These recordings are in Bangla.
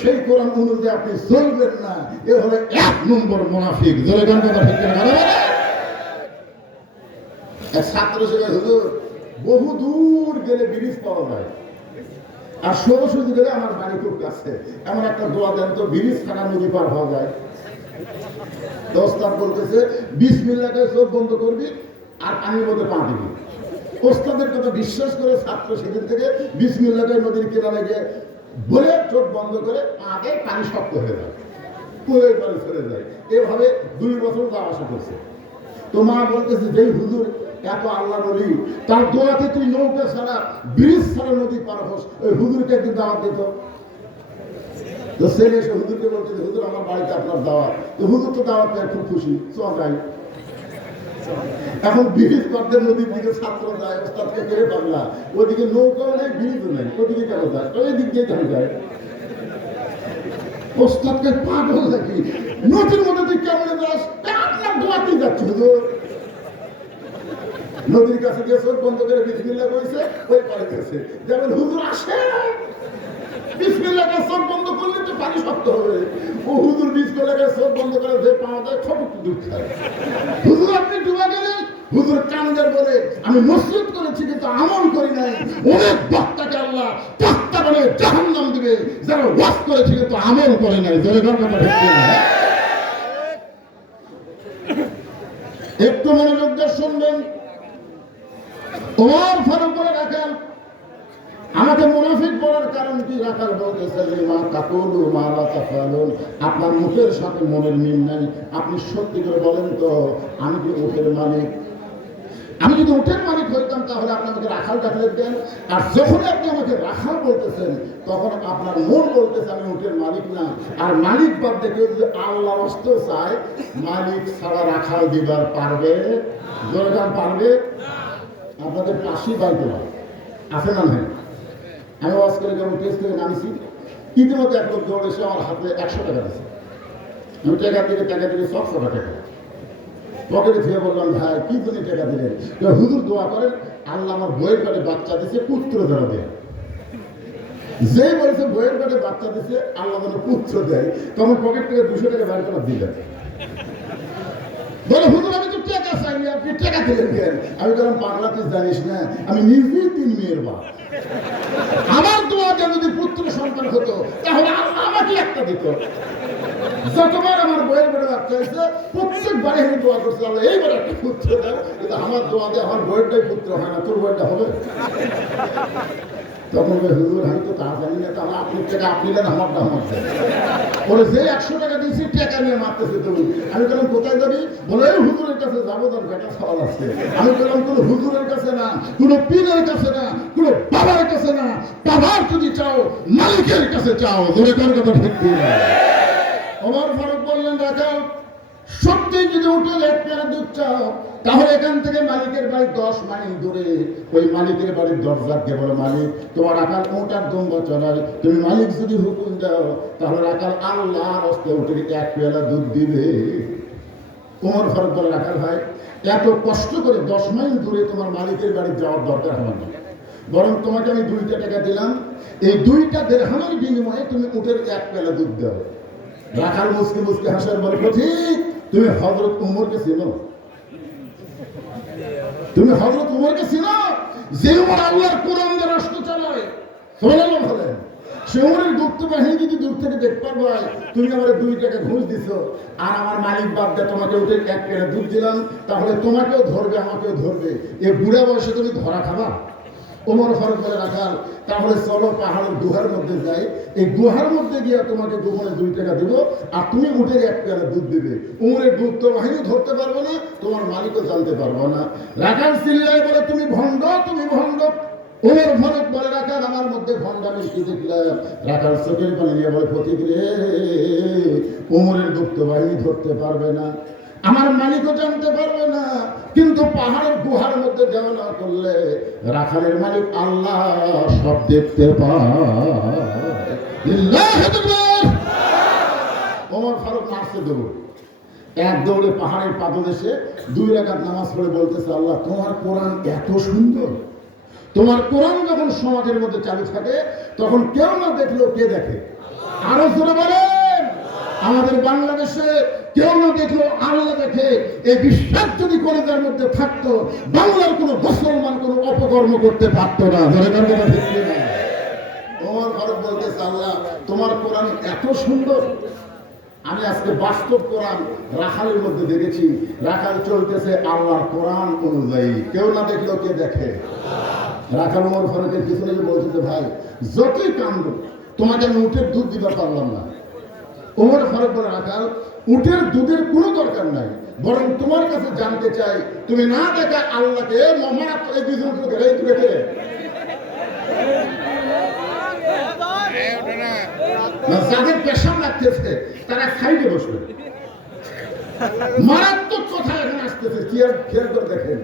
সেই কোরআন অনুযায়ী আপনি চলবেন না, এ হলো 1 নম্বর মুনাফিক। জোরে গান কথা ঠিক না? এক ছাত্র ছেলে হুজুর বহু দূর গেলে ব্রিজ পাওয়া যায়, আর সরস্বতী গেলে আমার বাড়ি খুব কাছে, এমন একটা দোয়া দেন তো ব্রিজ থাকা নদী পার হওয়া যায়। ওস্তাদ বলতেছে বিসমিল্লাহকে চোখ বন্ধ করবি আর পানির মধ্যে পা দিবি। ওস্তাদের কথা বিশ্বাস করে ছাত্র সেদিন থেকে বিসমিল্লাহকে নদীর কিনারে গিয়ে বলে চোখ বন্ধ করে পা দেয়, পানি শক্ত হয়ে যায়, পুরো পানি সরে যায়। এভাবে 2 বছর যাওয়া আসা করছে। তো মা বলতেছে যেই হুজুর এত আল্লাহ নবী, তার দোয়াতে তুই নৌকা ছাড়া ব্রিজ ছাড়া নদী পার হোস, ওই হুজুরকে একদিন দাওয়াত দিত। তো ছেলে এসে হুজুরকে বলতেছে হুজুর আমার বাড়িতে আপনার দাওয়াত। তো হুজুর তো দাওয়াত পেয়ে খুব খুশি, চল যাই। এখন ব্রিজ করতে নদীর দিকে ছাত্র যায়, ওস্তাদকে কেড়ে পারলা, ওদিকে নৌকাও নেই ব্রিজও নেই, ওদিকে কেন যায়? ওই দিক দিয়ে কেন যায়? ওস্তাদকে পাগল নাকি, নদীর মধ্যে তুই কেমন যাস? আপনার দোয়াতেই যাচ্ছে হুজুর। নদীর কাছে গিয়ে চোখ বন্ধ করে বিসমিল্লাহ কইছে, ওই পারে গেছে। যেমন হুজুর আসে, বিসমিল্লাহকে চোখ বন্ধ করলে তো পানি শক্ত হবে। ও হুজুর বিসমিল্লাহকে চোখ বন্ধ করে যে পাওয়া যায় খবর ডুব খায়। হুজুর আপনি ডুবা গেলেন? হুজুর কান্দার বলে আমি নসিহত করেছি কিন্তু আমল করি নাই। অনেক বক্তাকে আল্লাহ বক্তা বলে জাহান্নাম দিবে যারা ওয়াজ করেছে কিন্তু আমল করে নাই। জোরে কথা বলতে না, একটু মনোযোগ দিয়ে শুনবেন। ওমর ফারুক বলে রাখাল, আমাকে মুনাফিক বলার কারণ কি? রাখাল বলতেছে মা তাকুলু মা লা তাফালুন, আপনার মুখের সাথে মনের মিল নাই। আপনি সত্যি করে বলেন তো, আমি কি উটের মালিক? আমি যদি উটের মালিক হইতাম তাহলে আপনি আমাকে রাখাল ডাকলে দেন। আর যখন আপনি আমাকে রাখাল বলতেছেন তখন আপনার মন বলতেছে আমি উটের মালিক না। আর মালিক বাদ দেখে যদি আল্লাহ অস্ত চায়, মালিক ছাড়া রাখাল দিবার পারবে? জোরদান পারবে? আপনাদের পাশেই বাইতে আছে না? নাই? আমি ওয়াজ করে যখন টেস্ট থেকে নামিছি, ইতিমধ্যে এক লোক দৌড় এসে আমার হাতে 100 টাকা দিচ্ছে। আমি টাকা দিলে সব 100 টাকা পকেটে ফিরে বললাম ভাই কি জন্য টাকা দিলেন? হুজুর দোয়া করেন আল্লাহ আমার বইয়ের পেটে বাচ্চা দিচ্ছে, পুত্র ধরা দেয়। যেই বলেছে বইয়ের পেটে বাচ্চা দিচ্ছে আল্লাহ যেন পুত্র দেয়, তখন পকেট থেকে 200 টাকা বের করে দিলেন। বলে হুজুর আমি তো টাকা চাইনি, আপনি টাকা দিলেন কেন? আমি বললাম পাগলা তুই জানিস না, আমি নিজেই 3 মেয়ের বাপ। আমার দোয়াতে যদি পুত্র সন্তান হতো তাহলে আল্লাহ আমাকে একটা দিত। যতবার আমার বইয়ের বেড়ে বাচ্চা হয়েছে প্রত্যেকবারে আমি দোয়া করছি আল্লাহ এইবার একটা পুত্র দেয়, কিন্তু আমার দোয়াতে আমার বইয়েরটাই পুত্র হয় না, তোর বইটা হবে? তখন হুজুর আমি তো তা জানি না, তাহলে আপনি টাকা আপনি দেন, আমারটা আমার দেন। বলে যে 100 টাকা দিয়েছি টাকা নিয়ে মারতেছে তুমি। আমি বললাম কোথায় যাবি? বলে হুজুরের কাছে যাবো, তার বেটা সওয়াল আছে। আমি বললাম কোনো হুজুরের কাছে না, কোনো পীরের কাছে না, কোনো বাবার কাছে না, বাবার যদি চাও মালিকের কাছে চাও। ধরে কার কথা ঠিক না? ওমর ফারুক বললেন রাখাল সত্যি যদি উঠে 1 পেয়ালা দুধ চাও তাহলে এখান থেকে মালিকের বাড়ি 10 মাইল দূরে, ওই মালিকের বাড়ির দরজা দিয়ে বলো মালিক তোমার রাখাল ওটার দম্ব চড়াই, তুমি মালিক যদি হুকুম দাও তাহলে রাখাল আল্লাহর হস্তে উঠে 1 পেয়ালা দুধ দিবে। ওমর ফারুক বলে রাখাল ভাই এত কষ্ট করে 10 মাইল দূরে তোমার মালিকের বাড়ি যাওয়ার দরকার হয় না, বরং তোমাকে আমি 2টা টাকা দিলাম, এই 2টা দিরহামের বিনিময়ে তুমি উটের 1 পেয়ালা দুধ দাও। রাখাল মুসকে মুসকে হাসার বলে ঠিক তুমি হযরত উমরকে চিনো? তুমি হযরত উমরকে চিনো? যে উমর আল্লাহর কোরআন দিয়ে রাষ্ট্র চালায়। সুবহানাল্লাহ বলেন। সে উমরের গুপ্ত বাহিনী যদি দূর থেকে দেখতে পাই তুমি আমার 2 টাকা ঘুষ দিছো আর আমার মালিক বাদ দিয়ে তোমাকে উঠে 1 পেয়ালা দুধ দিলাম, তাহলে তোমাকেও ধরবে আমাকেও ধরবে, এই বুড়া বয়সে তুমি ধরা খাবা? ওমর ফারুক বলে রাখাল তাহলে চলো পাহাড়ের গুহার মধ্যে যাই, এই গুহার মধ্যে গিয়ে তোমাকে গোপনে 2 টাকা দেব আর তুমি উঠে 1 পেয়ালা দুধ দিবে। উমরের গুপ্ত বাহিনী ধরতে পারবে না, তোমার মালিকও জানতে পারবো না। রাখাল চিল্লায় বলে তুমি ভণ্ড, তুমি ভণ্ড। ওমর ফারুক বলে রাখাল আমার মধ্যে ভণ্ডামির কি দেখলাম? রাখাল চোখের পানি নিয়ে বলে পথিক রে, উমরের গুপ্ত বাহিনী ধরতে পারবে না, আমার মালিকও জানতে পারবে না, কিন্তু পাহাড়ের গুহার মধ্যে দেওয়া না করলে রাখালের মালিক আল্লাহ সব দেখতে পায়। ওমর ফারুক মারছে দৌড়, 1 দৌড়ে পাহাড়ের পাদদেশে 2 রাকাত নামাজ পড়ে বলতেছে আল্লাহ তোমার কোরআন এত সুন্দর, তোমার কোরআন যখন সমাজের মধ্যে চালু থাকে তখন কেউ না দেখলেও কে দেখে? আরো জোরে বলেন। আমাদের বাংলাদেশে কেউ না দেখলো আল্লাহ দেখে, এই বিশ্বাস যদি কলেজের মধ্যে থাকতো, বাংলার কোন মুসলমান কোন অপকর্ম করতে পারতো না। ওমর ফারুক বলতেছে, আল্লাহ তোমার কোরআন এত সুন্দর, আমি আজকে বাস্তব কোরআন রাখালের মধ্যে দেখেছি। রাখাল চলতেছে আল্লাহর কোরআন অনুযায়ী। কেউ না দেখলেও কে দেখে? রাখাল ওমর ফারুকের পিছনে বলতেছে, ভাই যতই কান্দ তোমাকে আমি উটের দুধ দিতে পারলাম না। ওমর ফারুক বলে, রাখাল উটের দুধের কোনো দরকার নাই, বরং তোমার কাছে জানতে চাই তুমি না দেখা আল্লাহকে যাদের পেশাব লাগতেছে তারা সাইডে বসবে। মারাত্মক কথা এখন আসতেছে, খেয়াল করে দেখেন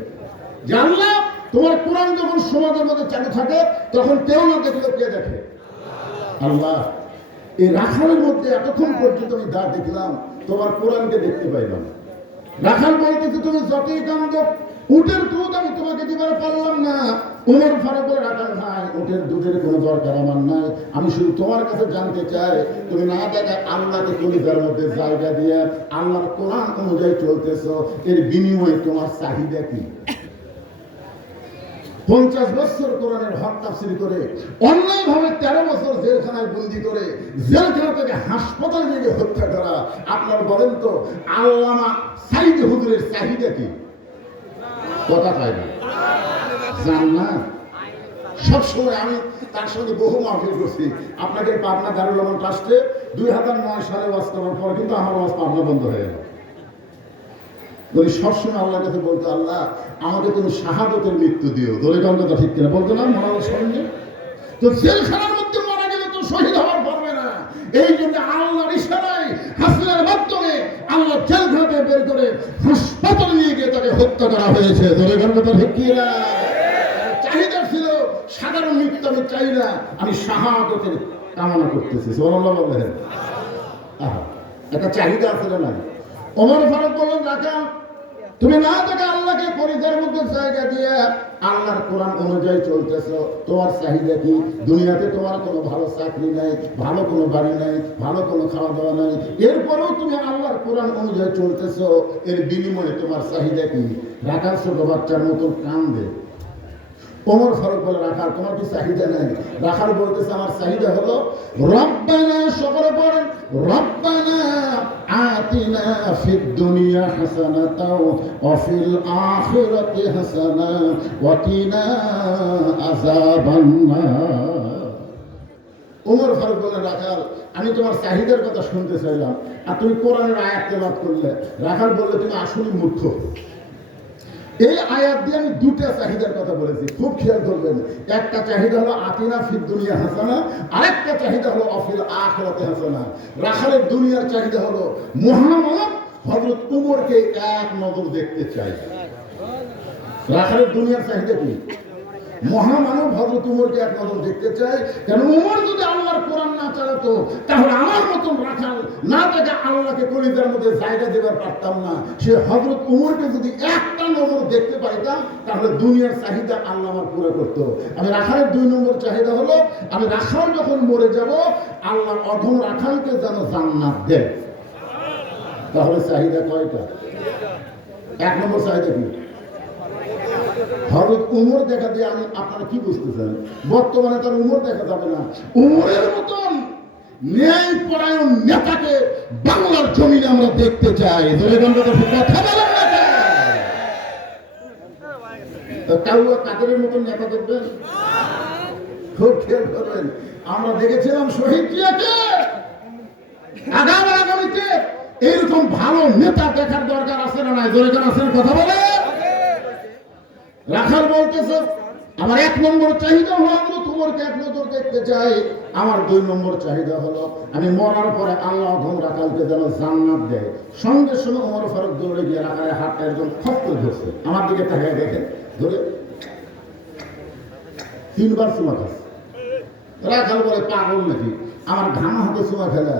যে আল্লাহ তোমার কোরআন যখন সমাজের মধ্যে চালু থাকে তখন কেউ না দেখলে কে দেখে? আল্লাহ। এই রাখালের মধ্যে এতক্ষণ পর্যন্ত আমি যা দেখলাম তোমার কোরআনকে দেখতে পাইলাম। রাখাল বলতেছে, তুমি যতই কান্দ উটের দুধ আমি তোমাকে দিবার পারলাম না। ওমর ফারুক বলে, রাখাল ভাই উটের দুধের কোনো দরকার আমার নাই, আমি শুধু তোমার কাছে জানতে চাই তুমি না দেখা আল্লাহকে কলিজার মধ্যে জায়গা দিয়ে আল্লাহর কোরআন অনুযায়ী চলতেছ, এর বিনিময়ে তোমার চাহিদা কি? 50 বছর কোরআনের হক তাফসীর করে অন্যায় ভাবে 13 বছর জেলখানায় বন্দি করে জেলখানা থেকে হাসপাতালে নিয়ে হত্যা করা, আপনার বলেন তো আল্লামা সাইদ হুজুরের চাহিদা কি? কথা পাই না, জান্নাত। সবসময় আমি তার সঙ্গে বহু মাহফিল করছি। আপনাকে পাবনা দারুল আমান ট্রাস্টে 2009 সালে ওয়াজ করার পর কিন্তু আমার ওয়াজ পাবনা বন্ধ হয়ে গেল। বলি সবসময় আল্লাহর কাছে বলতো, আল্লাহ আমাকে তুমি শাহাদতের মৃত্যু দিও। দলে কোন কথা ঠিক কিনা বলতো না? মরার সঙ্গে তো জেলখানার মধ্যে মারা গেলে তো শহীদ হওয়ার পারবে না, এই জন্য আল্লাহর ইশারায় হাসিনার মাধ্যমে আল্লাহ জেলখানা থেকে বের করে হাসপাতালে নিয়ে গিয়ে তাকে হত্যা করা হয়েছে। দলে কোন কথা ঠিক কিনা? চাহিদা ছিল সাধারণ মৃত্যু আমি চাই না, আমি শাহাদতের কামনা করতেছি। সুবহানাল্লাহ বলেন। একটা চাহিদা আছে না? ওমর ফারুক বললেন, রাখাল তুমি না থেকে আল্লাহকে পরিচয়ের মধ্যে জায়গা দিয়ে আল্লাহর কোরআন অনুযায়ী চলতেছ, তোমার চাহিদা কি? দুনিয়াতে তোমার কোনো ভালো চাকরি নাই, ভালো কোনো বাড়ি নাই, ভালো কোনো খাওয়া দাওয়া নাই, এরপরেও তুমি আল্লাহর কোরআন অনুযায়ী চলতেছ, এর বিনিময়ে তোমার চাহিদা কি? রাখাল ছোট বাচ্চার মতন কান্দে। ওমর ফারুক বলে, রাখাল তোমার কি চাহিদা নাই? রাখাল বলতেছে, আমার চাহিদা হলো রব্বানা, সকলে পড়েন রব্বানা আতিনা ফিদ দুনিয়া হাসানাতাও ওয়া ফিল আখিরাতি হাসানা ওয়া কিনা আযাবান নার। ওমর ফারুক বলে, রাখাল আমি তোমার চাহিদার কথা শুনতে চাইলাম আর তুমি কোরআনের আয়াত তেলাওয়াত করলে। রাখাল বললে, তুমি আসলে মূর্খ। এই আয়াত দিয়ে আমি দুটা চাহিদার কথা বলেছি, খুব খেয়াল করবেন। একটা চাহিদা হলো আতিনা ফিদ দুনিয়া হাসানা, আরেকটা চাহিদা হলো অফিল আখিরাতে হাসানা। রাখালের দুনিয়ার চাহিদা হলো মুহাম্মদ হযরত উমরকে এক নজর দেখতে চাই। রাখালের দুনিয়ার চাহিদা কি? মহামানব হযরত উমরকে এক নজর দেখতে চাই। কেন উমর যদি আল্লাহর কোরআন না চালাতো তাহলে আমার মতন রাখাল না দেখে আল্লাহকে কলিজার মধ্যে জায়গা দেবার পারতাম না। সে হযরত উমরকে যদি একটা নজর দেখতে পাইতাম তাহলে দুনিয়ার চাহিদা আল্লাহ আমার পুরো করতো। আমি রাখালের 2 নম্বর চাহিদা হলো, আমি রাখাল যখন মরে যাব আল্লাহর অধম রাখালকে যেন জান্নাত দেয়। তাহলে চাহিদা কয়টা? 1 নম্বর চাহিদা কি? হযরত উমর দেখা দিয়ে আমি আপনারা কি বুঝতেছেন? বর্তমানে তার উমর দেখা যাবে না। উমরের মতন ন্যায় পরায়ণ নেতাকে বাংলার জমিনে আমরা দেখতে চাই। কাদের মতন নেতা দেখবেন? খুব খেয়াল করবেন। আমরা দেখেছিলাম শহীদ জিয়াকে, আগামীতে এইরকম ভালো নেতা দেখার দরকার আছে না নাই? জোরে কেন আছে? কথা বলে। রাখাল বলতেছে, আমার 1 নম্বর চাহিদা হলো আমি তোমাকে এক নজর দেখতে চাই। আমার 2 নম্বর চাহিদা হলো আমি মরার পরে আল্লাহ অধম রাখালকে যেন জান্নাত দেয়। সঙ্গে সঙ্গে ওমর ফারুক দৌড়ে গিয়ে রাখালের হাতটা একদম খপ্প ধরছে, আমার দিকে তাকিয়ে দেখেন, ধরে 3 বার চুমা খাচ্ছে। রাখাল বলে, পাগল নাকি আমার ঘামা হাতে চুমা খেলা?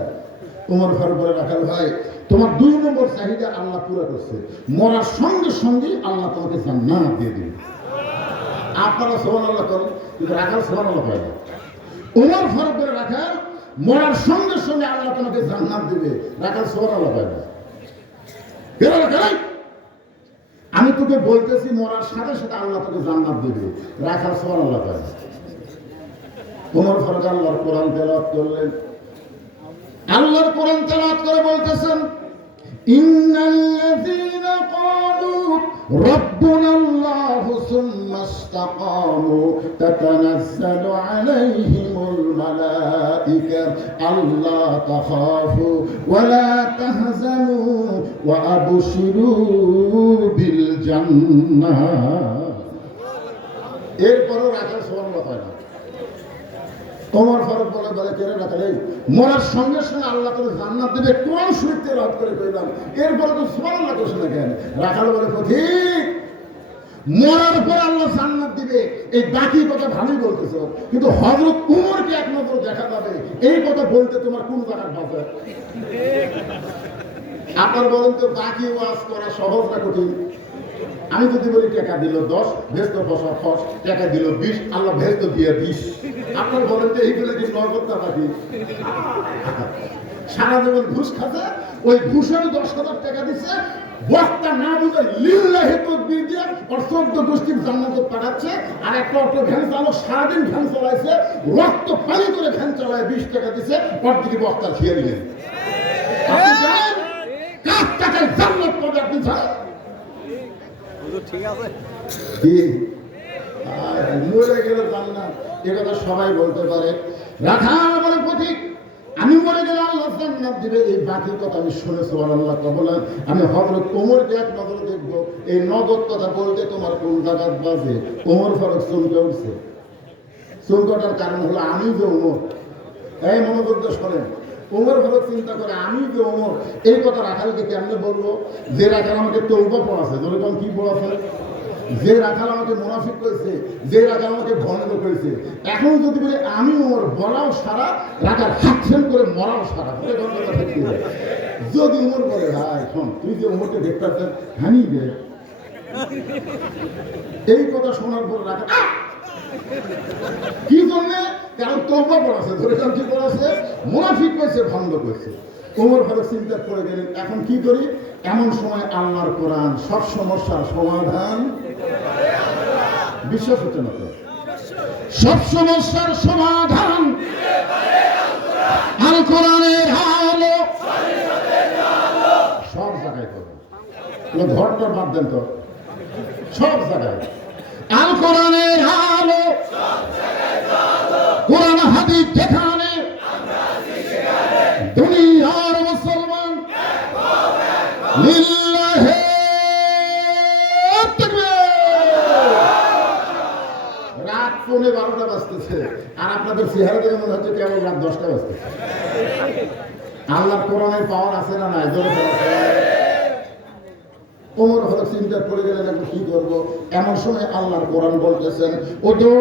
ওমর ফারুক বলে, রাখাল ভাই তোমার 2 নম্বর চাহিদা আল্লাহ পুরো করছে, মরার সঙ্গে সঙ্গে আল্লাহ তোমাকে জান্নাত দিয়ে দিবে। আপনারা সুবহানাল্লাহ করেন, কিন্তু রাখাল সুবহানাল্লাহ হয় না। ওমর ফারুক বলে, রাখাল মরার সঙ্গে সঙ্গে আল্লাহ তোমাকে জান্নাত দিবে, রাখার সুবহানাল্লাহ পায় না। আমি তোকে বলতেছি মরার সাথে সাথে আল্লাহ তোকে জান্নাত দিবে, রাখার সুবহানাল্লাহ পায় না। ওমর ফারুক আল্লাহর কোরআন তেলাওয়াত করলেন, আল্লাহর কোরআন তেলাওয়াত করে বলতেছেন, ইন্নাল্লাযীনা ক্বালু রাব্বুনাল্লাহু সুম্মা ইসতাকামু তাতানাজ্জালু আলাইহিমুল মালায়েকা আল্লা তাখাফু ওয়া লা তাহজানু ওয়া আবশিরু বিল জান্নাহ। এরপরও রাখার সুবহানাল্লাহ হয় না। ওমর ফারুক বলে কেন রাখালে মরার সঙ্গে সঙ্গে আল্লাহ তাআলা জান্নাত দেবে, কোরআন শরীফ তেলাওয়াত করে কইলাম, এরপরে তো সুবহানাল্লাহ কইছ না কেন? রাখাল বলে ঠিক, মরার পর আল্লাহ জান্নাত দিবে, এই বাকি কথা ভালোই বলতেছো, কিন্তু হযরত উমরকে এক নজর দেখা যাবে, এই কথা বলতে তোমার কোন জায়গার বাজার? আপনার বলেন তো বাকি ওয়াজ করা সহজ না কঠিন? আমি যদি বলি টাকা দিল 10, ভেস্ত বসা 10, টাকা দিল 20, আল্লাহ ভেস্ত দিয়ে 20, আপনার বলেন তো এইগুলো কি নগদ না বাকি? সারা জীবন ঘুষ খাচ্ছে, ওই ঘুষের 10,000 টাকা দিচ্ছে, বক্তা না বুঝে লিল্লাহি তাকবীর দিয়ে ওর 14 গোষ্ঠীর জান্নাতে পাঠাচ্ছে, আর একটা অটো ভ্যান চালক সারাদিন ভ্যান চালাইছে, রক্ত পানি করে ভ্যান চালায় 20 টাকা দিচ্ছে, ওর দিকে বক্তা খেয়ে নিলেন। আপনি জানেন কার টাকায় জান্নাত পাবে? আপনি জানেন? ঠিক আছে, মরে গেলে জান্নাত, এ কথা সবাই বলতে পারে। রাখাল বলে প্রতীক, আমি মরে গেলে আল্লাহ জান্নাত দিবে, এই বাকি কথা আমি শুনে সুবহানাল্লাহ বলেন। আমি হযরত ওমরকে এক নজরে দেখবো, এই নগদ কথা বলতে তোমার কোন জায়গায় বাজে? ওমর ফারুক চমকে উঠছে। চমকাটার কারণ হলো আমি যে ওমর, এই মনোযোগ দিয়ে শোনেন। ওমর ফারুক চিন্তা করে আমি যে ওমর, এই কথা রাখালকে কেমনে বলবো? যে রাখাল আমাকে তওবা পড়াছে, যেরকম কি পড়াছে, যে রাখাল আমাকে মুনাফিক করেছে, যে রাখাল আমাকে ভণ্ড করেছে, এখন যদি বলে আমি ওমর, বলাও সারা, রাখাল হাতছেন করে মরাও সারা। যদি ওমর বলে ভাই শোন, তুই যে ওমরকে দেখতে পাচ্ছেন হানি গে, এই কথা শোনার পর রাখাল কি জন্য? কারণ তওবা পড়াছে, যেরকম কি পড়াছে, মুনাফিক করেছে, ভণ্ড করেছে। ওমর ফারুক চিন্তা করে গেলেন, এখন কি করি? এমন সময় আল্লাহর কোরআন সব সমস্যার সমাধান, বিশ্বাস হচ্ছে না তো? সব সমস্যার সমাধান আল কোরআনের আলো, সব জায়গায় করবে, ঘরটা বাদ দেন তো, সব জায়গায় আল কোরআনের আলো, কোরআন হাদিস যেখানে, দুনিয়ার মুসলমান লিল্লাহি তাকবীর। রাত 12:15 বাজতেছে, আর আপনাদের চেহারা দেখে মনে হচ্ছে কেবল রাত 10টা বাজতেছে। আল্লাহর কোরআনের পাওয়ার আছে না নাই? জোরে বলেন। ওমর ফারুক চিন্তা করে গেলেন, এখন কি করবো? এমন সময় আল্লাহর কোরআন বলতেছেন, উদউ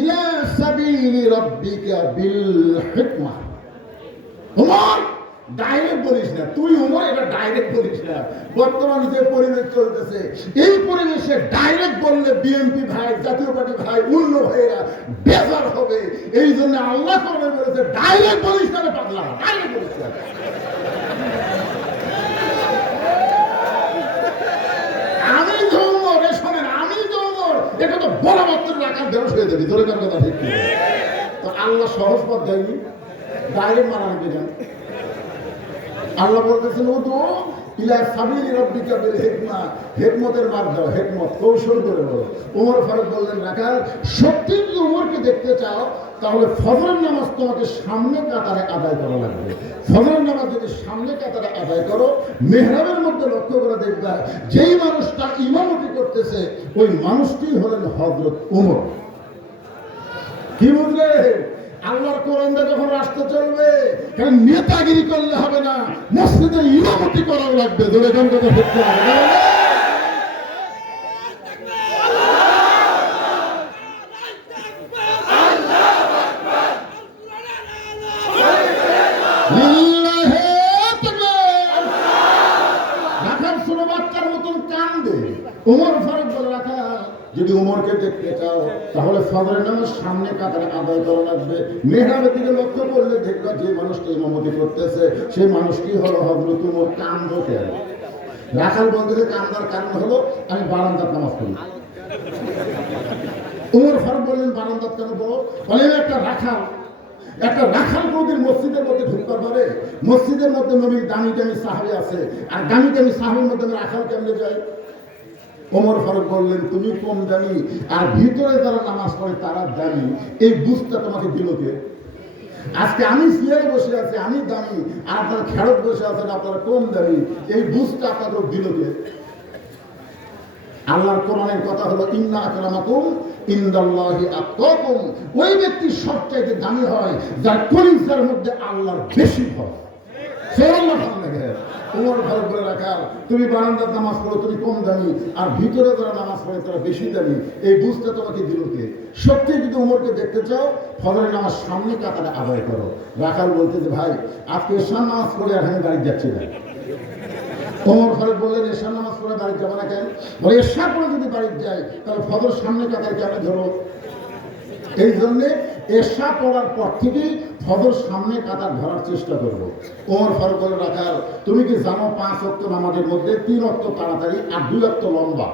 ইলা সাবিলি রাব্বিকা বিল হিকমাহ। ওমর ডাইরেক্ট বলিস না, তুই ওমর, এটা ডাইরেক্ট বলিস না। বর্তমানে যে পরিবেশ চলতেছে, এই পরিবেশে ডাইরেক্ট বললে বিএনপি ভাই, জাতীয় পার্টি ভাই, অন্য ভাইয়েরা বেজার হবে, এই জন্য আল্লাহ কোরআনে বলেছে ডাইরেক্ট বলিস না, পাগলা, ডাইরেক্ট বলিস না। আমি ওমর, শোনেন, আমি ওমর, এটা তো বলা মাত্র রাখার বেরোস হয়ে যাবে। ধরে কার কথা ঠিক তো আল্লাহ সহজ পথ দেয়নি, ডাইরেক্ট মানানো দিলেন। আল্লাহ বলতেছেন, ও তো ইলা সাবিলি রাব্বিকা বিল হিকমা, হিকমতের মার্গ দাও, হিকমত কৌশল করে বলো। ওমর ফারুক বললেন, রাখাল সত্যি যদি ওমরকে দেখতে চাও, তাহলে ফজরের নামাজ তোমাকে সামনে কাতারে আদায় করা লাগবে। ফজরের নামাজ যদি সামনে কাতারে আদায় করো, মেহরাবের মধ্যে লক্ষ্য করে দেখবা, যেই মানুষটা ইমামতি করতেছে ওই মানুষটি হলেন হযরত ওমর। কি বুঝলে? আল্লাহর কোরআন যখন রাষ্ট্র চলবে, কারণ নেতাগিরি করলে হবে না, মসজিদে ইমামতি করাও লাগবে। ধরে কোন কথা সত্যি হবে। রাখার ছোট বাচ্চার মতন কান্দে। ওমর ফারুক বলে, রাখা যদি ওমরকে দেখতে চাও, তাহলে ফজরের নামাজ সামনে কাতারে আদায় করা লাগবে। মেহরাবের দিকে লক্ষ্য করলে দেখবা মানুষকে ইমামতি করতেছে, সেই মানুষটি হলো হযরত উমর। কান্দ কেন? রাখাল বলতেছে কান্দার কারণ হলো আমি বারান্দাত নামাজ পড়ি। উমর ফারুক বললেন বারান্দাত কেন পড়ো? বলে একটা রাখাল কোনদিন মসজিদের মধ্যে ঢুকতে পারে? মসজিদের মধ্যে নবীর দামি দামি সাহাবী আছে, আর দামি দামি সাহাবীর মধ্যে রাখাল কেমনে যায়? ওমর ফারুক বললেন তুমি কম দামি, আর ভিতরে যারা নামাজ পড়ে তারা দামি। এই বুঝটা তোমাকে দিল কে? আজকে আমি চেয়ারে বসে আছি, আমি দামি, আর আপনারা খেরত বসে আছেন, আপনারা কম দামি। এই বুঝটা আপনাকে দিল কে? আল্লাহর কোরআনের কথা হলো ইন্না আকরামাকুম ইনদাল্লাহি আতকাকুম। ওই ব্যক্তি সবচাইতে দামি হয় যার কলিজার মধ্যে আল্লাহর বেশি ভয়। সুবহানাল্লাহ লাগে। উমর ফারুক বলে রাখা তুমি বারান্দার নামাজ পড়ো, তুমি কম দামি, আর ভিতরে যারা নামাজ পড়ে তারা বেশি দামি। এই বুঝটা তোমাকে দিল কে? সত্যি যদি উমরকে দেখতে চাও, ফজরের নামাজ সামনে কাতারে আদায় করো। রাখাল বলতে যে ভাই আজকে এশার নামাজ পড়ে আর আমি বাড়ি যাচ্ছি না। ওমর ফারুক বললেন এশার নামাজ পড়ে বাড়ি যাবো না কেন? বলে এশার পরে যদি বাড়ি যায় তাহলে ফজর সামনে কাতার কেমন ধরো? এই জন্যে এশা পড়ার পর থেকেই ফজর সামনে কাতার ধরার চেষ্টা করবো। ওমর ফারুক বলে রাখাল তুমি কি জানো 5 ওয়াক্ত নামাজের মধ্যে 3 ওয়াক্ত তাড়াতাড়ি আর 2 ওয়াক্ত লম্বা?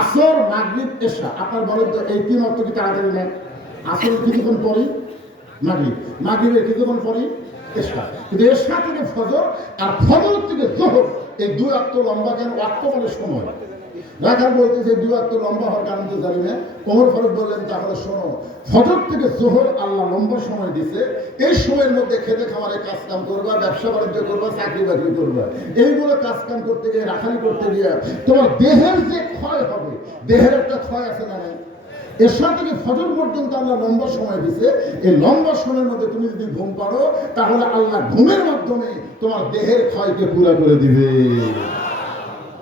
আসর, মাগরিব, এশা। আপনার বলেন তো এই 3 ওয়াক্ত কি তাড়াতাড়ি নেয়? আসর কিছুক্ষণ পরেই মাগরিব, মাগরিবের কিছুক্ষণ পরেই এশা। কিন্তু এশা থেকে ফজর আর ফজর থেকে যোহর, এই 2 ওয়াক্ত লম্বা। কেন? ওয়াক্ত মানে সময়। রাখাল বলতেছে 2 ওয়াক্ত লম্বা হওয়ার কারণ তো জানি না। ওমর ফারুক বললেন তাহলে শোনো, ফজর থেকে যোহর আল্লাহ লম্বা সময় দিছে। এই সময়ের মধ্যে খেতে খামারে কাজ কাম করবা, ব্যবসা বাণিজ্য করবা, চাকরি বাকরি করবা। এইগুলো কাজ কাম করতে গিয়ে, রাখালি করতে গিয়ে তোমার দেহের যে ক্ষয় হবে, দেহের একটা ক্ষয় আছে না? এশা থেকে ফজর পর্যন্ত আল্লাহ লম্বা সময় দিছে। এই লম্বা সময়ের মধ্যে তুমি যদি ঘুম পারো তাহলে আল্লাহ ঘুমের মাধ্যমে তোমার দেহের ক্ষয়কে পুরা করে দিবে।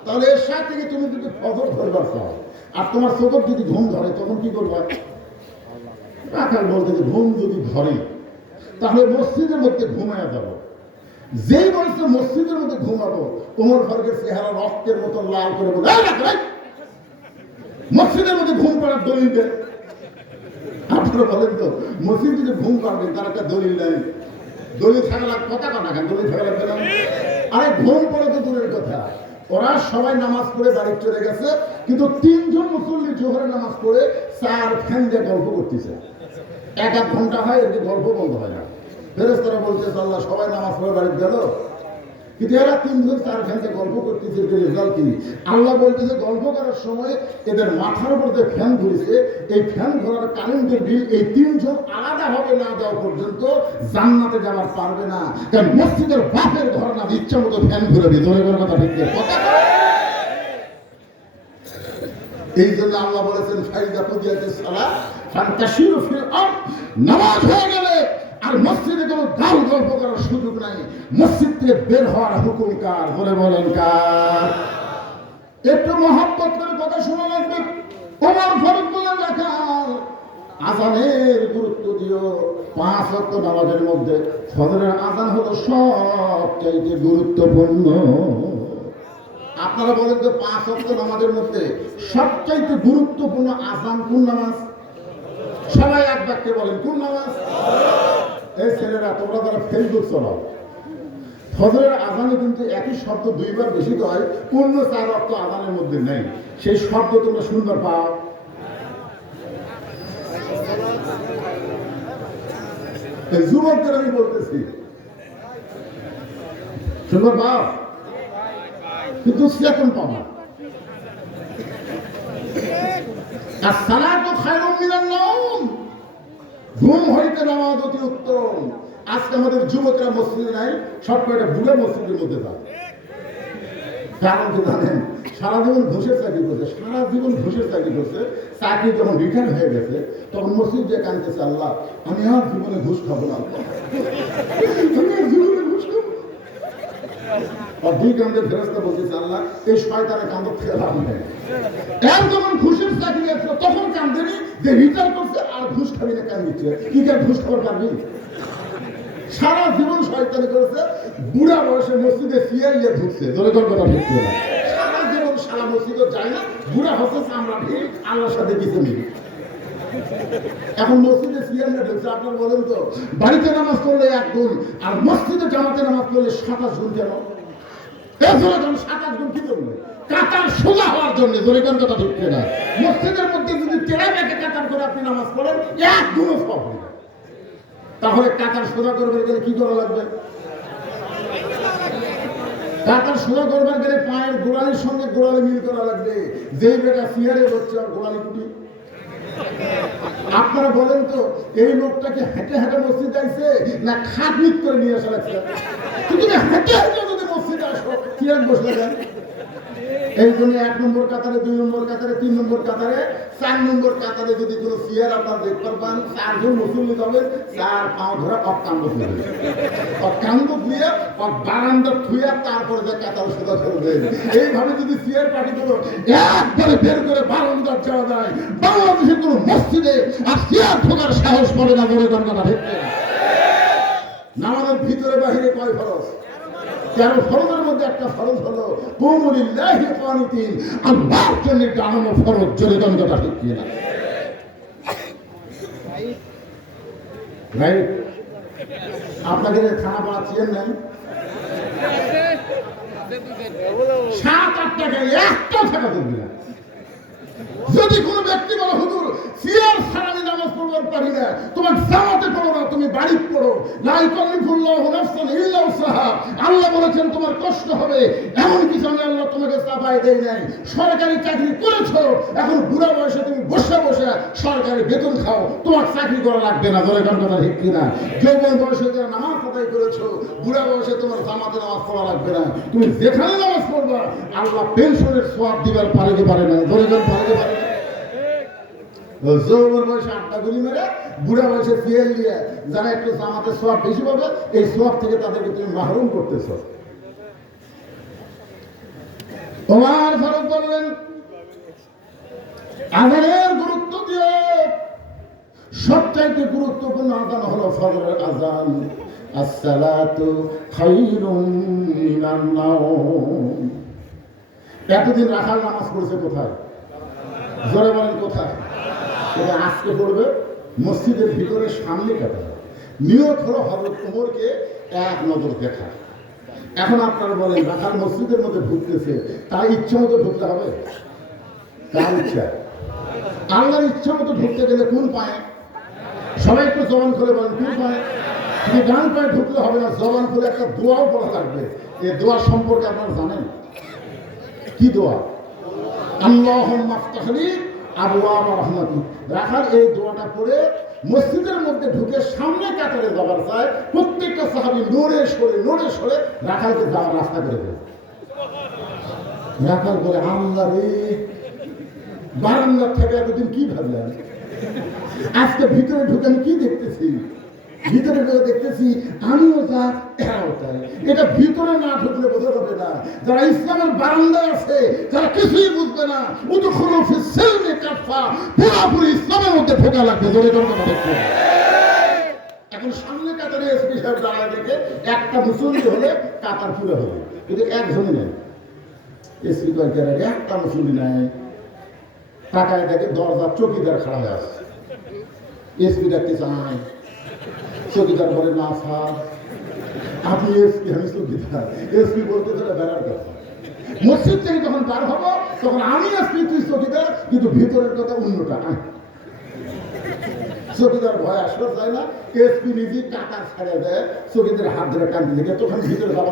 তাহলে এশা থেকে তুমি যদি ফজর ধরবার চাও আর তোমার চোখের যদি ঘুম ধরে তখন কি করবা? রাখাল বলতে যে ঘুম যদি ধরে তাহলে মসজিদের মধ্যে ঘুমায়া যাবো। যেই বয়সে মসজিদের মধ্যে ঘুমাবো, ওমর ফারুকের চেহারা রক্তের মতো লাল করে বলে মসজিদের মধ্যে ঘুম পাড়ার দলিল দেয়। আপনারা বলেন তো মসজিদ যদি ঘুম পাড়বে তার একটা দলিল নেই? দলিল থাকা লাগবে, কথা কথা কেন দলিল থাকা লাগবে না? আরে ঘুম পড়ে তো দূরের কথা, ওরা সবাই নামাজ পড়ে বাড়ি চলে গেছে, কিন্তু 3 জন মুসল্লি জোহরের নামাজ পড়ে 4 ফ্যান দিয়ে গল্প করতেছে। 1-1 ঘন্টা হয়, এর গল্প বন্ধ হয় না। ফেরেশতারা বলতেছে আল্লাহ সবাই নামাজ পড়ে বাড়ি গেল, কিন্তু এরা 3 জন 4 ফ্যান দিয়ে গল্প করতেছে। রেজাল্ট কি? আল্লাহ বলতেছে গল্প করার সময় এদের মাথার উপর যে ফ্যান ঘুরেছে, এই ফ্যান ঘোরার কারেন্টের বিল এই 3 জন আলাদা হবে না দেওয়া পর্যন্ত জান্নাতে যাওয়ার পারবে না। কারণ মসজিদের বাপের ঘর না, ইচ্ছা মতো ফ্যান ঘুরে ভিতরে কোনো কথা ঠিক নেই। এই জন্য আল্লাহ বলেছেন ফাইদা কুদিয়াতিস সালাহ ফান্তাশিরু ফিল আরদ। নামাজ হয়ে গেলে আর মসজিদে কোনো গাল গল্প করার সুযোগ নাই। মসজিদ থেকে বের হওয়ার হুকুম কার? বলে বলেন কার? একটু মহব্বত করে কথা শোনা লাগবে। ওমর ফারুক বলে রাখাল আজানের গুরুত্ব দিও। 5 ওয়াক্ত নামাজের মধ্যে ফজরের আজান হলো সবচাইতে গুরুত্বপূর্ণ। আপনারা বলেন তো 5 ওয়াক্ত নামাজের মধ্যে সবচাইতে গুরুত্বপূর্ণ আজান কোন নামাজ? সবাই এক বাক্যে বলেন কোন নামাজ? এই ছেলেরা তোমরা যারা ফেসবুক চালাও, ফজরের আজানে কিন্তু একই শব্দ 2 বার বেশি হয়, পূর্ণ 4 ওয়াক্ত আজানের মধ্যে নেই। সেই শব্দ তোমরা শুনবার পাও? এই যুবকদের আমি বলতেছি শুনবার পাও, কিন্তু চেতন পাও না। ঘুম হইতে নামাজ অতি উত্তম। আজকে আমাদের যুবকরা মসজিদে নাই, সব কয়টা বুড়া মসজিদের মধ্যে যায়। কারণ কি জানেন? সারা জীবন ঘুষের চাকরি করছে, সারা জীবন ঘুষের চাকরি করছে। চাকরি যখন রিটার্ন হয়ে গেছে তখন মসজিদ দিয়ে কাঁদতেছে আল্লাহ আমি আর জীবনে ঘুষ খাবো না, আমি আর জীবনে ঘুষ খাবো। আর 2 কান্দে ফেরেশতা বলতেছে আল্লাহ এই শয়তানের কান্দ থেকে লাভ নেই। এর যখন ঘুষের চাকরি আছে তখন কান্দেনি যে রিটার্ন করছে আর ঘুষ খাবি না, কান্দিচ্ছে কি কার ঘুষ খাবার পারবি? সারা জীবন শয়তানি করেছে, বুড়া বয়সে মসজিদে সিয়াইয়া ঢুকছে, ধরে তোর কথা ঢুকছে না। সারা জীবন সারা মসজিদে যায় না, বুড়া হচ্ছে চামড়া ভিড়, আল্লাহর সাথে কিছু নেই। এখন মসজিদে সিয়ারটা ঢুকছে, আপনার বলেন তো বাড়িতে নামাজ পড়লে 1 গুণ আর মসজিদে জামাতে নামাজ পড়লে 27 গুণ কেন? এছাড়া 27 গুণ কি জন্য? কাতার সোজা হওয়ার জন্য। জোরে কোন কথা ঠিক না? মসজিদের মধ্যে যদি তেড়ে বেঁকে কাতার করে আপনি নামাজ পড়েন 1 গুণও সব হবে। তাহলে কাতার সোজা করবে গেলে কি করা লাগবে? কাতার সোজা করবার গেলে পায়ের গোড়ালির সঙ্গে গোড়ালি মিল করা লাগবে। যেই বেটা সিয়ারে হচ্ছে আর গোড়ালি কুটি। আপনারা বলেন তো এই লোকটাকে হেঁটে হেঁটে মসজিদ আইছে না খাটমিট করে নিয়ে আসা লাগছে? তুমি হেঁটে হেঁটে যদি মসজিদে আসো সিয়ার বসলে দেন। এই জন্য 1 নম্বর কাতারে, 2 নম্বর কাতারে, 3 নম্বর কাতারে, 4 নম্বর কাতারে যদি কোনো সিয়ার আপনার দেখতে পান, 4 জন মুসল্লি যাবেন, 4 পাও ধরে অকান্দ ধরবে, অকান্দ দিয়ে বারান্দা থুয়ে তারপরে যে কাতার সোজা করবেন। এইভাবে যদি সিয়ার পার্টি করো একবারে বের করে বারান্দা যাওয়া যায়, বাংলাদেশের কোনো মসজিদে আর সিয়ার ঢোকার সাহস পড়ে না। বলে কথা ঠিক নামাজের ভিতরে বাহিরে কয় ফরজ? 13 ফরজের মধ্যে একটা ফরজ হলো কুমুলিল্লাহি কানিতিন, আল্লাহর জন্য দাঁড়ানো ফরজ। জোরে কথা ঠিক না? রাইট? আপনাদের থানা বাঁচিয়েন নাই 7-8 টাকা একটা টাকা দেবে না। যদি কোনো ব্যক্তি বলে হুজুর সিয়ার ছাড়া আমি নামাজ পড়বার পারি না, তোমার জামাতে পড়ো না, তুমি বাড়ি পড়ো, লা ইউকাল্লিফুল্লাহু নাফসান ইল্লা উসআহা, আল্লাহ বলেছেন তোমার কষ্ট হবে, এমন কিছু আমি আল্লাহ তোমাকে চাপায় দেই নাই। সরকারি চাকরি করেছো, এখন বুড়া বয়সে তুমি বসে বসে সরকারি বেতন খাও, তোমার চাকরি করা লাগবে না। ধরে কোন কথা ঠিক কিনা? যৌবন বয়সে যারা নামাজ আদায় করেছো, বুড়া বয়সে তোমার জামাতে নামাজ পড়া লাগবে না। তুমি যেখানে নামাজ পড়বা আল্লাহ পেনশনের সওয়াব দিবার পারে কি পারে না? ধরে কোন পারে কি পারে না? যৌবন বয়সে 8টা গুলি মেরে বুড়া বয়সে সিএল দিয়ে যারা একটু জামাতের সওয়াব বেশি পাবে, এই সওয়াব থেকে তাদেরকে তুমি মাহরুম করতেছো। ওমর ফারুক বললেন আযানের গুরুত্ব দিয়ে সবচাইতে গুরুত্বপূর্ণ আযান হলো ফজরের আযান। আসসালাতু খায়রুম মিনান নাওম। এতদিন রাখাল নামাজ পড়ছে কোথায়? জোরে বলেন কোথায়? এটা আজকে পড়বে মসজিদের ভিতরে সামনে কাটা। নিয়ত হলো হযরত ওমরকে এক নজর দেখা। এখন আপনারা বলেন রাখাল মসজিদের মধ্যে ঢুকতেছে, তার ইচ্ছা মতো ঢুকতে হবে? তার ইচ্ছা। আল্লাহর ইচ্ছা মতো ঢুকতে গেলে কোন পায়ে? সবাই একটু জবান খুলে বলেন কোন পায়ে? শুধু ডান পায়ে ঢুকলে হবে না, জবান খুলে একটা দোয়াও পড়া লাগবে। এই দোয়া সম্পর্কে আপনারা জানেন কি দোয়া? আল্লাহুম্মা আফতাহলি আবওয়াব রাহমাতিক। রাখাল এই দোয়াটা পড়ে মসজিদের মধ্যে ঢুকে সামনে কাতারে যাবার চায়, প্রত্যেকটা সাহাবী নড়ে সরে রাখালকে যাওয়ার রাস্তা করে দেয়। রাখাল বলে আল্লাহ রে, বারান্দার থেকে এতদিন কি ভাবলেন, আজকে ভিতরে ঢুকে আমি কি দেখতেছি? ভিতরে ঢুকে দেখতেছি আমিও যা এরাও তাই। এটা ভিতরে না ঢুকলে বোঝা যাবে না। যারা ইসলামের বারান্দায় আছে যারা কিছুই বুঝবে না, উদখুলু ফিস সিলমি কাফা, পুরোপুরি ইসলামের মধ্যে ঢোকা লাগবে। জোরে জোরে কথা বলতে। এখন সামনে কাতারে এসপি সাহেব দাঁড়ায় দেখে একটা মুসল্লি হলে কাতার পুরো হবে, কিন্তু একজনই নেই। এসপি কয়েকজনের একটা মুসল্লি নাই। তাকায় দেখে দরজার চৌকিদার খাড়া হয়ে আসছে। এসপি ডাকতে চায়, চৌকিদার বলে না স্যার আপনি এসপি, আমি চৌকিদার। এসপি বলতে সেটা বেড়ার কথা। মসজিদ থেকে যখন বার হবো তখন আমি এসপি, তুই চৌকিদার, কিন্তু ভিতরের কথা অন্যটা। চৌকিদার ভয় আসলে যায় না, এসপি নিজে টাকা ছেড়ে দেয়, চৌকিদার হাত ধরে টানতে দেখে তখন ভিতরে যাওয়া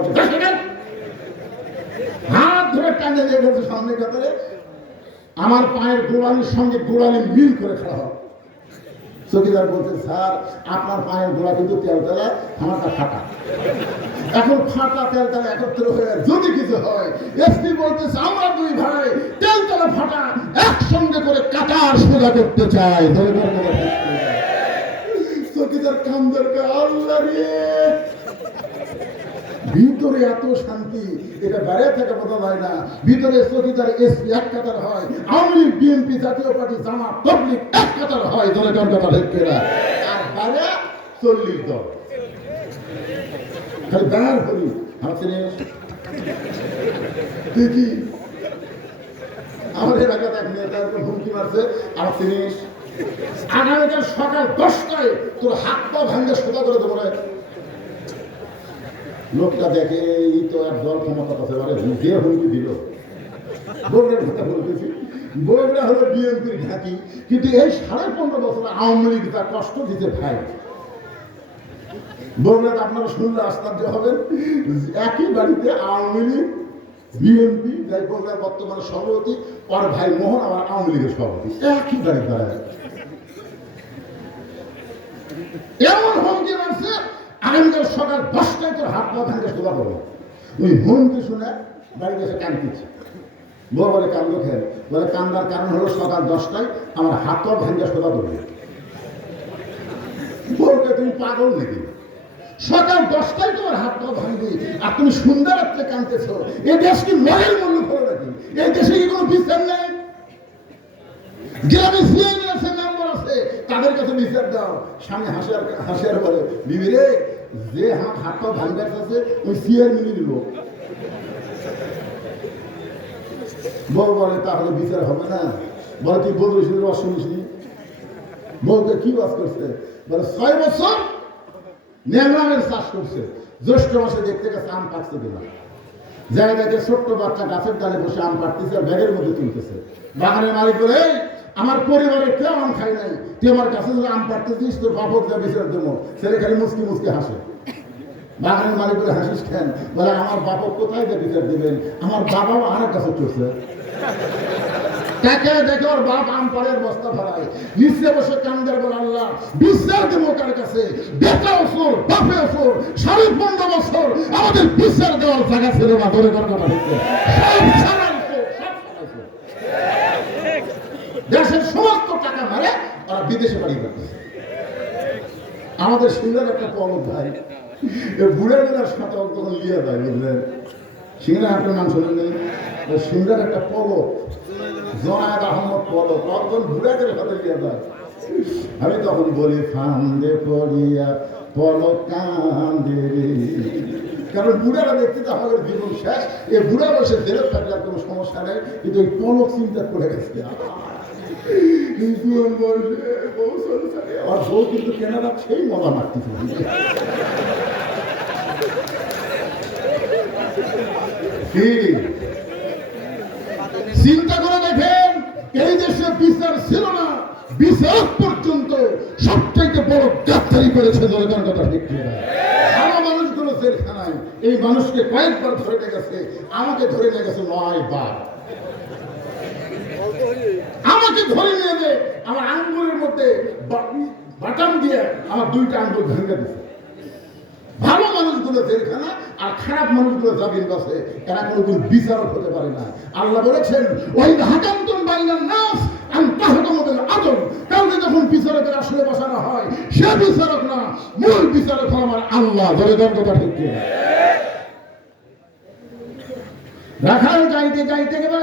হাত ধরে টানে দিয়ে গেছে সামনে কাতারে। আমার পায়ের গোড়ালির সঙ্গে গোড়ালি মিল করে খাওয়া হয়। চৌকিদার বলছে স্যার আপনার পায়ের গোড়া কিন্তু তেলতলা, আমারটা ফাটা। এখন ফাটা তেলতলা একত্র হয়ে যদি কিছু হয়, এসপি বলতেছে আমরা দুই ভাই তেলতলা ফাটা একসঙ্গে করে কাটার সোজা করতে চাই। চৌকিদার কামদারকে আল্লাহ রে, ভিতরে এত শান্তি, এটা বাইরে থেকে বোঝা যায় না। ভিতরে চৌকিদার এসপি এক কাতার হয়, আওয়ামী লীগ বিএনপি জাতীয় পার্টি জামাত তাবলীগ এক কাতার হয়। ধরে কোন কথা ঠিক না? আর বাইরে 40 দল খালি বের হলি। আমার চিনিস তুই কি? আমার এলাকাতে এক নেতা হুমকি মারছে, আমার চিনিস আগামীকাল সকাল 10টায় তোর হাত পা ভাঙ্গে সোজা করে দেবো রে। লোকটা দেখে এই তো এক দল ক্ষমতা কথা পারে, যে হুমকি দিল বগুড়ার কথা বলতেছি। বগুড়া হলো বিএনপির ঘাঁটি, কিন্তু এই 15.5 বছর আওয়ামী লীগ তার কষ্ট দিতে ভাই। বগুড়াতে আপনারা শুনলে আশ্চর্য হবেন, একই বাড়িতে আওয়ামী লীগ বিএনপি, যাই বগুড়ার বর্তমানে সভাপতি, ওর ভাই মোহন আমার আওয়ামী লীগের সভাপতি, একই বাড়ি দাঁড়ায়। এমন হুমকি মারছে, আগামীকাল সকাল 10টায় তোর হাত পা ভাঙে সোজা করবো। ওই হুমকি শুনে বাড়িতে এসে কাঁদতেছে। বউ বলে কান্দ খেয়ে, বলে কান্দার কারণ হলো সকাল 10টায় আমার হাত পা ভাঙে সোজা করবে। বউকে তুমি পাগল নাকি? সকাল 10টায় তোমার হাত পা ভাঙবে আর তুমি সুন্দর রাত্রে কাঁদতেছ। এই দেশ কি মরের মূল্য করে নাকি? এই দেশে কি কোনো বিচার নেই? গ্রামে সিআইডি আছে, নাম্বার আছে, তাদের কাছে বিচার দাও। সামনে হাসিয়ার বলে, বিবি রে, যে হাত পা ভাঙবার আছে ওই সিআর মিলি নিল। বউ বলে তাহলে বিচার হবে না। বলে তুই বদলিস রস শুনিসনি? বউকে কি বাস করছে? বলে 6 বছর ন্যাংরামের চাষ করছে, জ্যৈষ্ঠ মাসে দেখতে গেছে আম পাকছে কিনা। জায়গায় দেখে ছোট্ট বাচ্চা গাছের ডালে বসে আম পাড়তেছে আর ব্যাগের মধ্যে তুলতেছে। বাগানের মালিক বলে, আমার পরিবারের কেউ আম খাই নাই, তুই আমার কাছে যদি আম পাড়তেছিস তোর বাপর যা বিচার দেবো। ছেলে খালি মুসকি মুসকি হাসে। বাগানের মালিক বলে, হাসিস কেন? বলে আমার বাপর কোথায় যা বিচার দেবেন, আমার বাবাও আমার কাছে চলছে। দেখে দেখে ওর বাপ আম পাড়ের বস্তা ভরায়, নিচে বসে কান্দার বলে, আল্লাহ বিচার দেবো কার কাছে? বেটা ওসর, বাপে ওসর, 15.5 বছর আমাদের বিচার দেওয়ার জায়গা ছিল না। ধরে কথা হচ্ছে দেশের সমস্ত টাকা মারে ওরা বিদেশে বাড়ি করতেছে। আমাদের সিংহের একটা পলক ভাই, বুড়ে বেলার সাথে তখন লিয়ে যায়, বুঝলেন? সিংহরা আপনার নাম শোনেন নেই? সিংহের একটা পলক, জনায়েত আহমদ পলক, একজন বুড়াদের সাথে লিয়ে যায়। আমি তখন বলি, ফান্দে পড়িয়া পলক কান্দে রে। কারণ বুড়ারা দেখতে তো আমাদের জীবন শেষ। এই বুড়া বয়সে জেলে থাকলে আর কোনো সমস্যা নেই, কিন্তু ওই পলক চিন্তা করে গেছে। আর বউ কিন্তু কেনারা সেই মজা মারতেছে। চিন্তা করে দেখেন, এই দেশে বিচার ছিল না, বিচার পর্যন্ত সবচাইতে বড় গ্রেফতারি করেছে দরকার কথা ঠিক না। ভালো মানুষগুলো জেলখানায়, এই মানুষকে কয়েকবার ধরে নিয়ে গেছে, আমাকে ধরে নিয়ে গেছে 9 বার। আমাকে ধরে নিয়ে যে আমার আঙ্গুলের মধ্যে বাটাম দিয়ে আমার 2টা আঙ্গুল ভেঙে দিচ্ছে। ভালো মানুষগুলো জেলখানা আর খারাপ মানুষগুলো জামিন বাসে, এরা কোনোদিন বিচারক হতে পারে না। আল্লাহ বলেছেন, ওই হাকামতুন বাইনান নাস আন তাহকুমুল আদল। কাউকে যখন বিচারকের আসলে বসানো হয়, সে বিচারক না, মূল বিচারক হল আমার আল্লাহ। ধরে দেন কথা ঠিক কি? রাখাল যাইতে যাইতে গেলে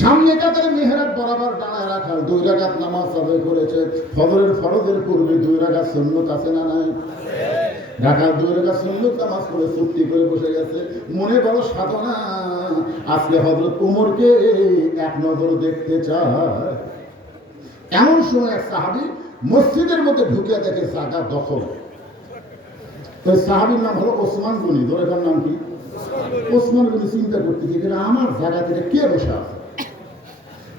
সামনে কাতারে মেহরাব বরাবর দাঁড়ায় রাখাল 2 রাকাত নামাজ আদায় করেছে। ফজরের ফরজের পূর্বে 2 রাকাত সুন্নত আছে না নাই? রাখাল 2 রাকাত সুন্নত নামাজ পড়ে চুক্তি করে বসে গেছে। মনে বড় সাধনা, আজকে হযরত ওমরকে এক নজর দেখতে চায়। এমন সময় এক সাহাবী মসজিদের মধ্যে ঢুকে দেখে জায়গা দখল। তো সাহাবীর নাম হলো ওসমান গনি। ধরে তার নাম কি? ওসমান গনি। চিন্তা করতে গিয়ে আমার জায়গাতে কে বসে আছে?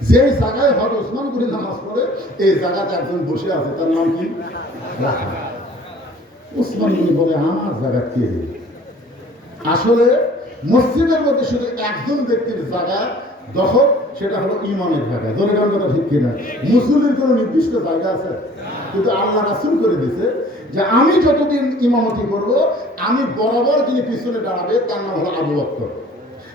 যে জায়গায় হয়তো ওসমান গনি নামাজ পড়ে, এই জায়গাতে একজন বসে আছে, তার নাম কি? রাখাল। ওসমান গনি বলে, আমার জায়গা কে? আসলে মসজিদের মধ্যে শুধু একজন ব্যক্তির জায়গা দখল, সেটা হলো ইমামের জায়গা। ধরে গান কথা ঠিক কিনা? মুসলিমের কোনো নির্দিষ্ট জায়গা আছে? কিন্তু আল্লাহ রাসূল করে দিয়েছে যে আমি যতদিন ইমামতি করব, আমি বরাবর যিনি পিছনে দাঁড়াবে তার নাম হলো আবু বকর।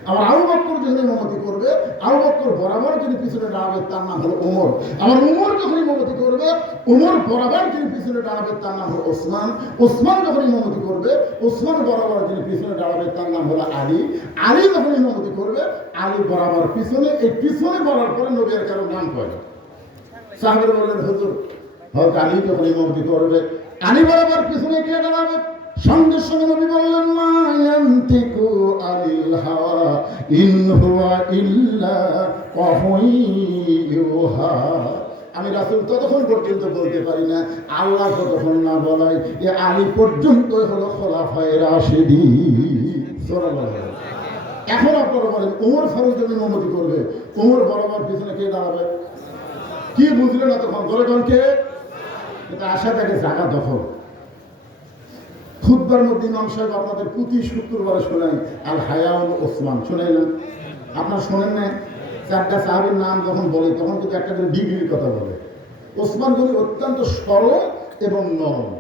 আমার আবু বকর যখন ইমামতি করবে, আবু বকর বরাবর যিনি পিছনে দাঁড়াবে তার নাম হলো ওমর। আমার ওমর যখন ইমামতি করবে, ওমর বরাবর যিনি পিছনে দাঁড়াবে তার নাম হলো ওসমান। ওসমান যখন ইমামতি করবে, ওসমান বরাবর যিনি পিছনে দাঁড়াবে তার নাম হলো আলী। আলী যখন ইমামতি করবে, আলী বরাবর পিছনে। এই পিছনে বলার পরে নবী আর কারো নাম কয়। সাহাবীরা বললেন, হুজুর হযরত আলী যখন ইমামতি করবে, আলী বরাবর পিছনে কে দাঁড়াবে? সঙ্গে সঙ্গে নবী বললেন, মা ইয়ানতিকু আনিল হাওয়া ইন হুয়া ইল্লা ওয়াহয়ুহা। আমি রাসূল ততক্ষণ পর্যন্ত বলতে পারি না, আল্লাহ যতক্ষণ না বলায় এ আলী পর্যন্ত হলো খোলাফায়ে রাশিদিন। সুবহানাল্লাহ। এখন আপনারা বলেন ওমর ফারুক যদি ইমামতি করবে, ওমর বরাবর পিছনে কে দাঁড়াবে? কি বুঝলেন এতক্ষণ? ধরে কোন কে? এটা আশা থাকে জায়গা দখল। খুতবার মধ্যে ইমাম সাহেব আপনাদের প্রতি শুক্রবারে শোনায় আল হায়াউল ওসমান, শোনাইলেন? আপনার শোনেন না? চারটা সাহাবীর নাম যখন বলে তখন কিন্তু একটা করে ডিগ্রির কথা বলে। ওসমান গনি অত্যন্ত সরল এবং নরম।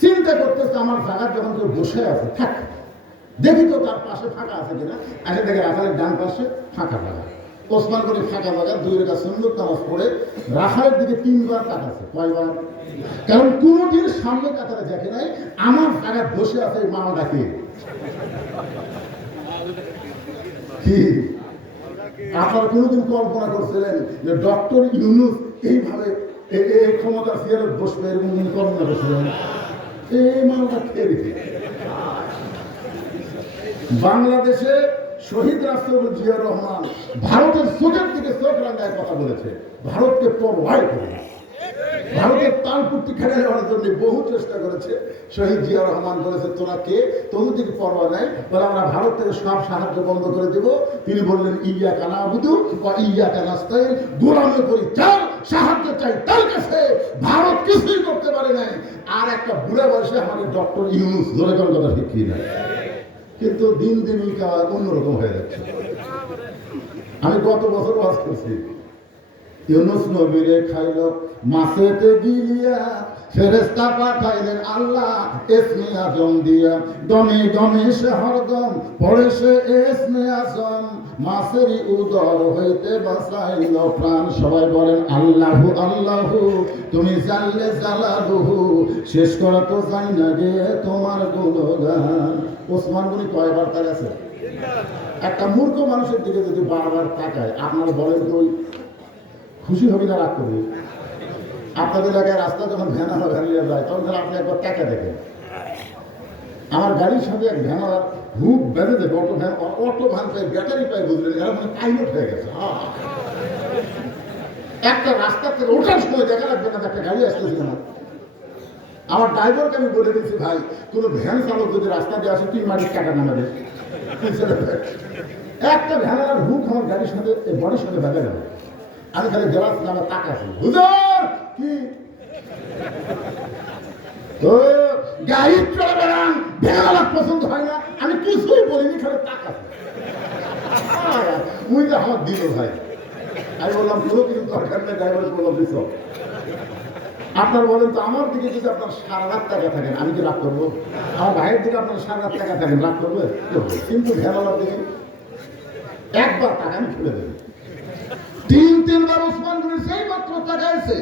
চিন্তা করতেছে আমার জায়গা যখন কেউ বসে আছে, থাক দেখি তো তার পাশে ফাঁকা আছে কিনা। আগে দেখে রাখালের ডান পাশে ফাঁকা জায়গা। ওসমান গনি ফাঁকা জায়গা 2 রাকাত সুন্নত নামাজ পড়ে রাখালের দিকে 3 বার তাকাচ্ছে। কয়বার? কারণ কোনোদিন সামনে কাতারে দেখে নাই আমার জায়গায় বসে আছে এই মালটাকে। কি আপনারা কোনোদিন কল্পনা করছিলেন যে ডক্টর ইউনূস এইভাবে এই ক্ষমতার চেয়ারে বসবে? এরকম কল্পনা করছিলেন? এই মালটা খেয়ে দিতে বাংলাদেশে শহীদ রাষ্ট্রপতি জিয়া রহমান ভারতের চোখের দিকে চোখ রাঙায় কথা বলেছে, ভারতকে পরোয়া করে না। ভারতের তালপুর্তি খেলে যাওয়ার জন্য বহু চেষ্টা করেছে। শহীদ জিয়া রহমান বলেছে তোরা কে, তোদের দিকে পরোয়া নাই, বলে আমরা ভারত থেকে সব সাহায্য বন্ধ করে দেব। তিনি বললেন ইয়্যাকা না'বুদু ওয়া ইয়্যাকা নাস্তাইন, গোলামি করি যার, সাহায্য চাই তার কাছে। ভারত কিছুই করতে পারে নাই। আর একটা বুড়া বয়সে আমাদের ডক্টর ইউনূস, ধরে কোন কথা ঠিক কি না? কিন্তু দিন দিন অন্যরকম হয়ে যাচ্ছে। আমি গত বছর ওয়াজ করছি, ইউনূস নবীরে খাইল মাছেতে গিলিয়া, ফেরেশতা পাঠাইলেন আল্লাহ ইসমে আজম দিয়া, দমে দমে সে হরদম পড়ে সে ইসমে আজম, মাছেরই উদর হইতে বাঁচাইল প্রাণ। সবাই বলেন আল্লাহু আল্লাহু, তুমি জানলে জালালুহু, শেষ করা তো যাই না গে তোমার গুণগান। ওসমান গনি কয়বার তাকাছে? একটা মূর্খ মানুষের দিকে যদি বারবার তাকায়, আপনারা বলেন তো খুশি হবে না রাগ করবে? আপনাদের এলাকায় রাস্তা যখন ভ্যানালা ভ্যানিয়ে যায় তখন আপনি একবার টাকা দেখেন। আমার গাড়ির সাথে এক ভ্যানালার হুক বেঁধে দেবে, অটো ভ্যান পাই ব্যাটারি পাই, বুঝলেন? এরা মানে পাইলট হয়ে গেছে। একটা রাস্তা থেকে ওঠার সময় দেখা লাগবে না একটা গাড়ি আসতেছে না। আমার ড্রাইভারকে আমি বলে দিচ্ছি, ভাই কোনো ভ্যান চালক যদি রাস্তা দিয়ে আসে 3 মাটির টাকা নামাবে। একটা ভ্যানালার হুক আমার গাড়ির সাথে বডির সাথে বেঁধে গেল। আমি খালি গ্লাস নামে তাকাছি, হুজুর কি গাড়ি চলে বেড়ান, ভ্যানালা পছন্দ হয় না। আমি কিছুই বলিনি, খালি তাকাছি। উনি তো আমার দিল ভাই। আমি বললাম পুরো কিছু দরকার নেই, ড্রাইভার বললাম দিস। আপনার বলেন তো আমার দিকে যদি আপনার সারা রাত টাকা থাকেন আমি কি রাগ করবো? আমার ভাইয়ের দিকে আপনার সারা রাত টাকা থাকেন রাগ করবে? কিন্তু ভ্যানালার দিকে একবার টাকা আমি ফেলে দেবেন। 3-3 বার ওসমান গনি সেই মাত্র তাকাইছে।